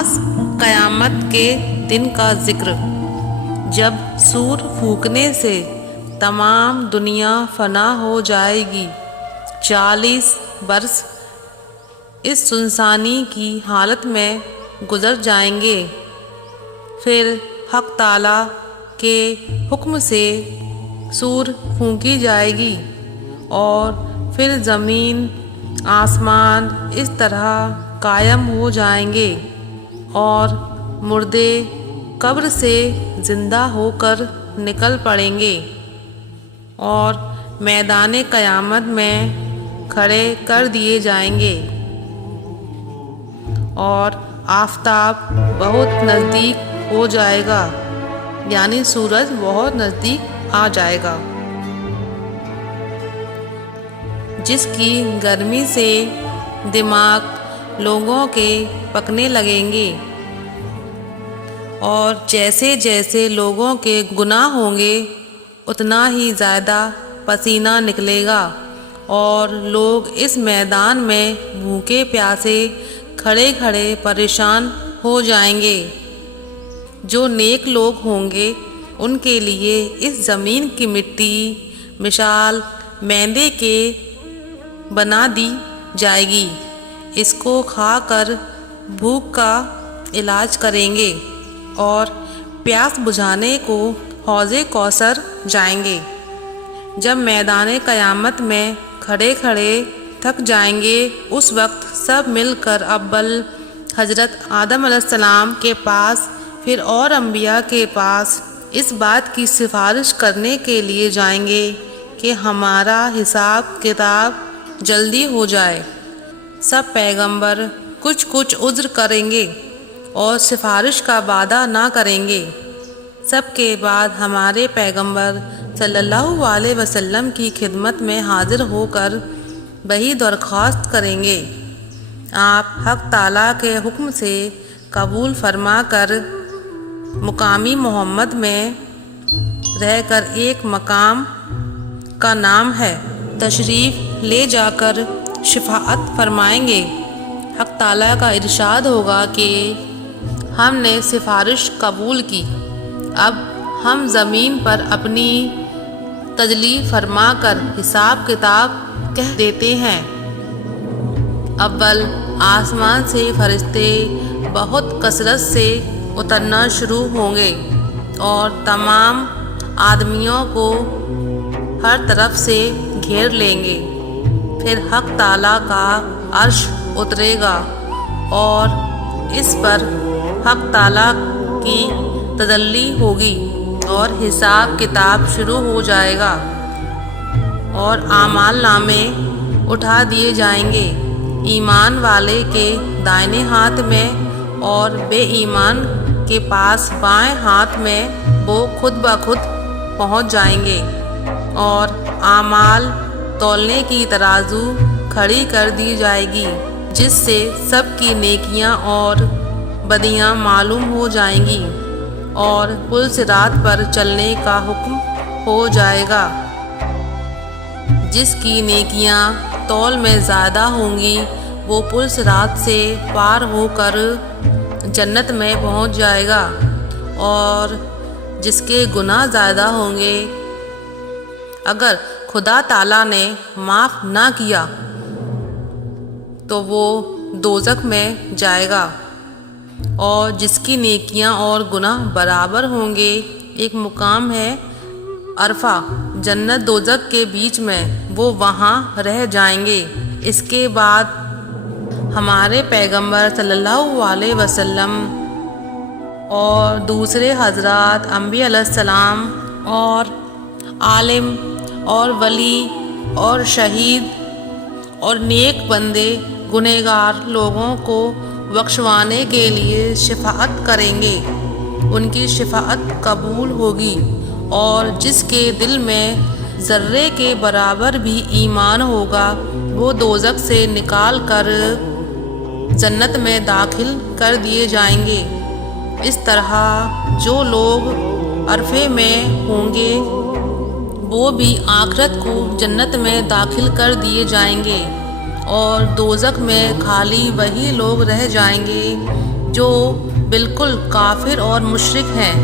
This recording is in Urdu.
خاص قیامت کے دن کا ذکر۔ جب سور پھونکنے سے تمام دنیا فنا ہو جائے گی، 40 برس اس سنسانی کی حالت میں گزر جائیں گے، پھر حق تعالیٰ کے حکم سے سور پھونکی جائے گی اور پھر زمین آسمان اس طرح قائم ہو جائیں گے اور مردے قبر سے زندہ ہو کر نکل پڑیں گے اور میدان قیامت میں کھڑے کر دیے جائیں گے، اور آفتاب بہت نزدیک ہو جائے گا، یعنی سورج بہت نزدیک آ جائے گا، جس کی گرمی سے دماغ لوگوں کے پکنے لگیں گے، اور جیسے جیسے لوگوں کے گناہ ہوں گے اتنا ہی زیادہ پسینہ نکلے گا، اور لوگ اس میدان میں بھوکے پیاسے کھڑے کھڑے پریشان ہو جائیں گے۔ جو نیک لوگ ہوں گے ان کے لیے اس زمین کی مٹی مثال میدے کے بنا دی جائے گی، اس کو کھا کر بھوک کا علاج کریں گے اور پیاس بجھانے کو حوض کوثر جائیں گے۔ جب میدان قیامت میں کھڑے کھڑے تھک جائیں گے، اس وقت سب مل کر اول حضرت آدم علیہ السلام کے پاس، پھر اور انبیاء کے پاس اس بات کی سفارش کرنے کے لیے جائیں گے کہ ہمارا حساب کتاب جلدی ہو جائے۔ سب پیغمبر کچھ عذر کریں گے اور سفارش کا وعدہ نہ کریں گے۔ سب کے بعد ہمارے پیغمبر صلی اللہ علیہ وسلم کی خدمت میں حاضر ہو کر وہی درخواست کریں گے۔ آپ حق تعالیٰ کے حکم سے قبول فرما کر مقامی محمد میں رہ کر ایک مقام کا نام ہے تشریف لے جا کر شفاعت فرمائیں گے۔ حق تعالیٰ کا ارشاد ہوگا کہ ہم نے سفارش قبول کی، اب ہم زمین پر اپنی تجلی فرما کر حساب کتاب کہہ دیتے ہیں۔ اول آسمان سے فرشتے بہت کثرت سے اترنا شروع ہوں گے اور تمام آدمیوں کو ہر طرف سے گھیر لیں گے، پھر حق تعالیٰ کا عرش اترے گا اور اس پر حق تعالیٰ کی تجلی ہوگی اور حساب کتاب شروع ہو جائے گا، اور اعمال نامے اٹھا دیے جائیں گے ایمان والے کے دائنے ہاتھ میں اور بے ایمان کے پاس بائیں ہاتھ میں، وہ خود بخود پہنچ جائیں گے، اور اعمال تولنے کی ترازو کھڑی کر دی جائے گی، جس سے سب کی نیکیاں اور بدیاں معلوم ہو جائیں گی، اور پل صراط پر چلنے کا حکم ہو جائے گا۔ جس کی نیکیاں تول میں زیادہ ہوں گی وہ پل صراط سے پار ہو کر جنت میں پہنچ جائے گا، اور جس کے گناہ زیادہ ہوں گے اگر خدا تعالیٰ نے معاف نہ کیا تو وہ دوزخ میں جائے گا، اور جس کی نیکیاں اور گناہ برابر ہوں گے ایک مقام ہے عرفہ، جنت دوزخ کے بیچ میں، وہ وہاں رہ جائیں گے۔ اس کے بعد ہمارے پیغمبر صلی اللہ علیہ وسلم اور دوسرے حضرات انبیاء علیہ السلام اور عالم اور ولی اور شہید اور نیک بندے گنہگار لوگوں کو بخشوانے کے لیے شفاعت کریں گے، ان کی شفاعت قبول ہوگی، اور جس کے دل میں ذرے کے برابر بھی ایمان ہوگا وہ دوزخ سے نکال کر جنت میں داخل کر دیے جائیں گے۔ اس طرح جو لوگ عرفے میں ہوں گے وہ بھی آخرت کو جنت میں داخل کر دیے جائیں گے، اور دوزخ میں خالی وہی لوگ رہ جائیں گے جو بالکل کافر اور مشرک ہیں